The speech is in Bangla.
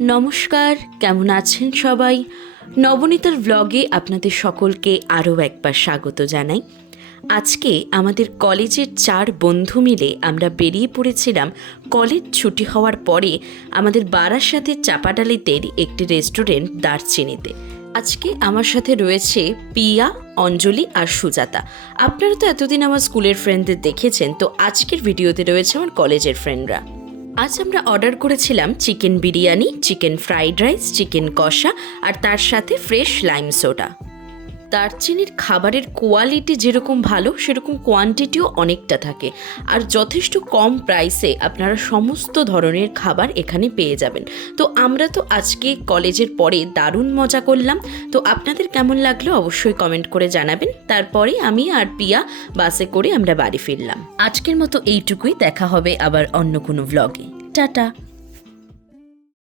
নমস্কার, কেমন আছেন সবাই? নবনীতার ব্লগে আপনাদের সকলকে আরও একবার স্বাগত জানাই। আজকে আমাদের কলেজের 4 বন্ধু মিলে আমরা বেরিয়ে পড়েছিলাম কলেজ ছুটি হওয়ার পরে আমাদের বারাসাতের চাপাডালিতে একটি রেস্টুরেন্ট দারচিনিতে। আজকে আমার সাথে রয়েছে পিয়া, অঞ্জলি আর সুজাতা। আপনারা তো এতদিন আমার স্কুলের ফ্রেন্ডদের দেখেছেন, তো আজকের ভিডিওতে রয়েছে আমার কলেজের ফ্রেন্ডরা। আজ আমরা অর্ডার করেছিলাম chicken biryani, chicken fried rice, chicken কষা আর তার সাথে ফ্রেশ লাইম সোডা। দারচিনির খাবারের কোয়ালিটি যেরকম ভালো, সেরকম কোয়ান্টিটিও অনেকটা থাকে, আর যথেষ্ট কম প্রাইসে আপনারা সমস্ত ধরনের খাবার এখানে পেয়ে যাবেন। তো আমরা তো আজকে কলেজের পরে দারুণ মজা করলাম। তো আপনাদের কেমন লাগলো অবশ্যই কমেন্ট করে জানাবেন। তারপরে আমি আর পিয়া বাসে করে আমরা বাড়ি ফিরলাম। আজকের মতো এইটুকুই, দেখা হবে আবার অন্য কোনো ভ্লগে। টাটা।